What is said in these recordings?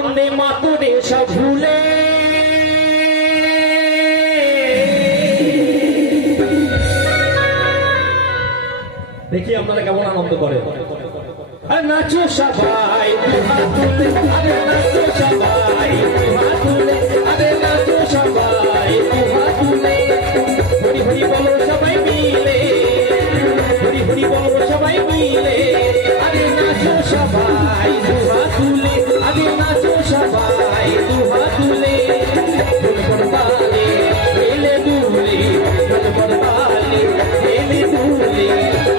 আনন্দে মাতরে সব ভুলে দেখি আপনারা কেমন আনন্দ করে। আর নাচো সবাই হাত তুলে, আরে নাচো সবাই হাত তুলে, আরে নাচো সবাই হাত তুলে, হরি হরি বলো সবাই মিলে, হরি হরি বলো সবাই মিলে, আরে নাচো সবাই হাত তুলে, আরে নাচো সবাই হাত তুলে, ফুল পড়তালে হেলে দুলে, ফুল পড়তালে হেলে দুলে,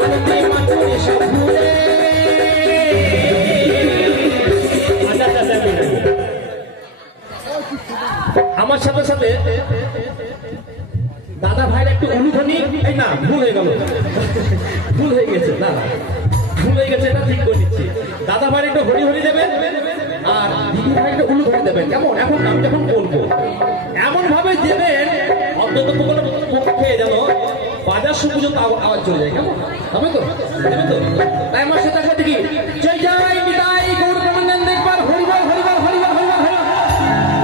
আনন্দে মাতরে সব ভুলে। আমার সাথে সাথে দাদা ভাইয়ের একটু উলুধ্বনি, এই না ভুল হয়ে গেল, ভুল হয়ে গেছে, না ভুল হয়ে গেছে, এটা ঠিক করে দিচ্ছি। দাদা ভাইয়ের একটু হরি হরি দেবেন আর দিদি ভাই একটু উলুধ্বনি দেবেন, কেমন? এখন আমি যখন বলবো এমন ভাবে দেবেন অন্তত কোনো পক্ষে যেন বাজার শুরু পর্যন্ত আওয়াজ চলে যায়, কেমন হবে তো? দেবে তো? তাই আমার সাথে একবার দেখি জয় জয় নিতাই গৌর প্রেমানন্দ, একবার হরি বল হরি বল হরি বল হরি বল হরি বল।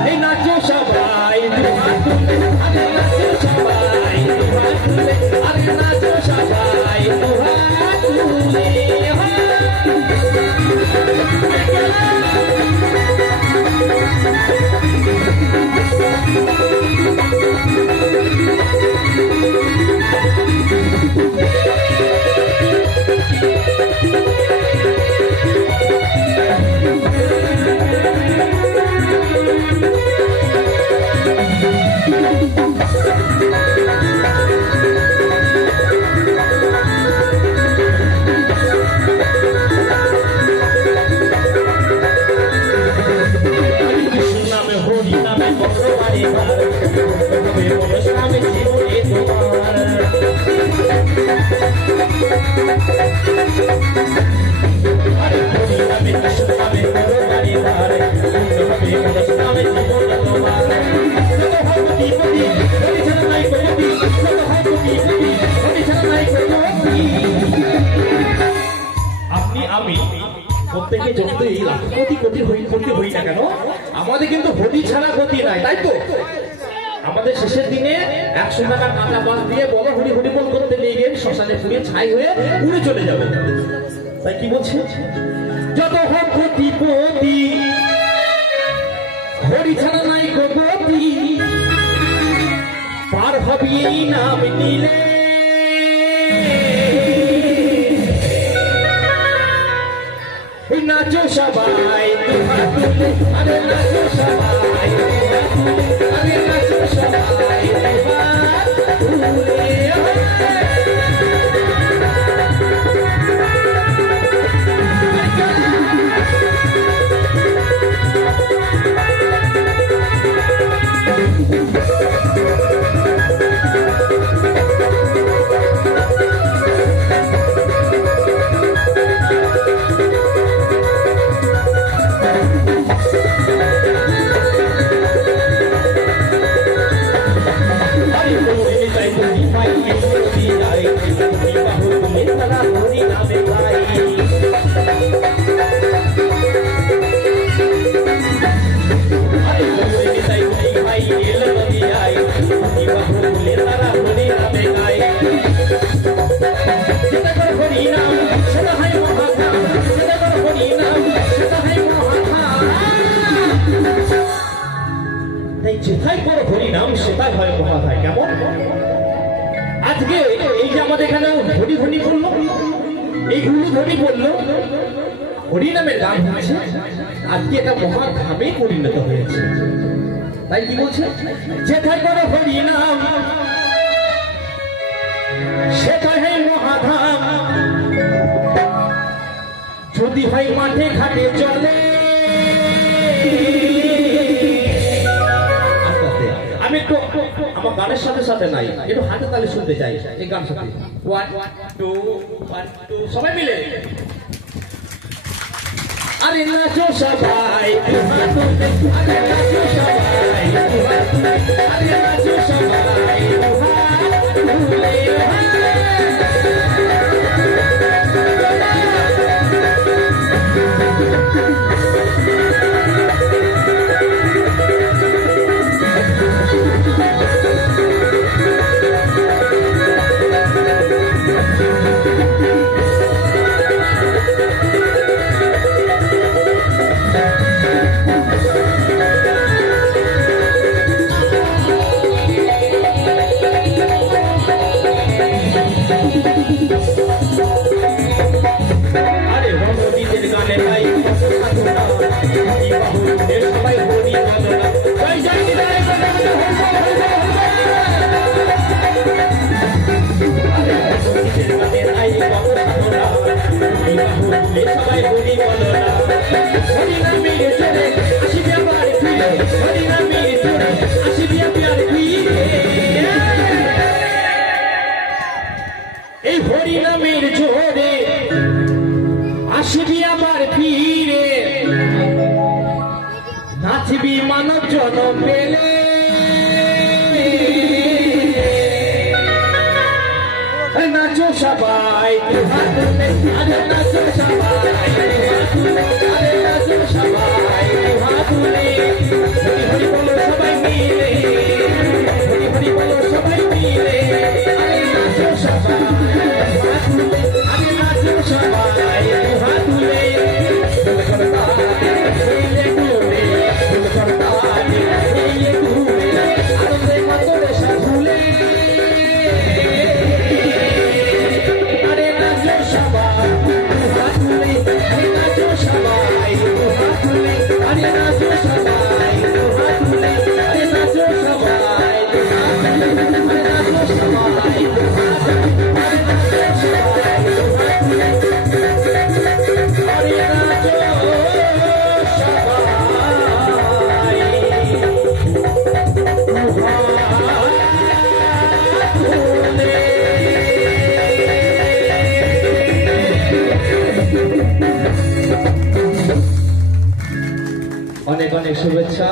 এই নাচো সবাই হাত তুলে, আরে নাচো সবাই হাত তুলে, আরে নাচো সবাই হাত তুলে। আপনি আমি প্রত্যেকে যতই কোটি কোটি হই না কেন, আমাদের কিন্তু হরি ছাড়া গতি নাই, তাই তো? আমাদের শেষের দিনে 100 টাকা কাঁচা বাস দিয়ে বড় হরি হরি বল করতে নিয়ে গিয়ে শ্মশানে পুড়িয়ে ছাই হয়ে উড়ে চলে যাবে। তাই কি বলছে? যত হোক গতি পতি হরি ছাড়া নাই গতি, পার হবি এই নাম নিলে। নাচো সবাই হাত তুলে, আরে নাচো সবাই হাত তুলে, আরে নাচো সবাই হাত তুলে। যেটাই বড় হরিনাম সেটাই হয় মহাধায়, কেমন? আজকে এই যে আমাদের এখানে হরি ধ্বনি পড়লো, এই ধ্বনি পড়লো, হরিনামের গান হয়েছে, আজকে এটা মহাধামে পরিণত হয়েছে। তাই কি বলছে? যেটাই বড় হরিনাম সেটাই হয় মহাধাম, যদি হয় মাঠে ঘাটে চলে। আমি একটু আমার গানের সাথে সাথে নাই, একটু হাতে তালে শুনতে চাই এই গান সাথে। 1 2 1 2 সবাই মিলে। আরে নাচো সবাই হাত তুলে, আরে নাচো সবাই হাত তুলে, আরে নাচো সবাই হাত তুলে। সবাই হরি বলো না জয় জয় নিতাই সবাই হরি বলো না হরি নামে চলে আসিবি আমার ফিরে হরি নামে চলে আসিবি আমার ফিরে এই হরি নামের জোরে আসিবি আমার ফিরে নাচবি মানব জনম পেলে নাচো সবাই আরে নাচো সবাই আরে নাচো সবাই হরি হরি বলো সবাই মিলে হরি হরি বলো সবাই মিলে আরে নাচো সবাই আরে নাচো সবাই হাতুলে ফুল করতা ফুলে গুলে ফুল করতা ফুলে গুলে আনন্দে মাতরে সাধুলে আরে নাচো সবাই হাতুলে আরে নাচো সবাই হাতুলে আরে নাচো সবাই হাতুলে আরে নাচো সবাই আরে নাচো সবাই অনেক অনেক শুভেচ্ছা।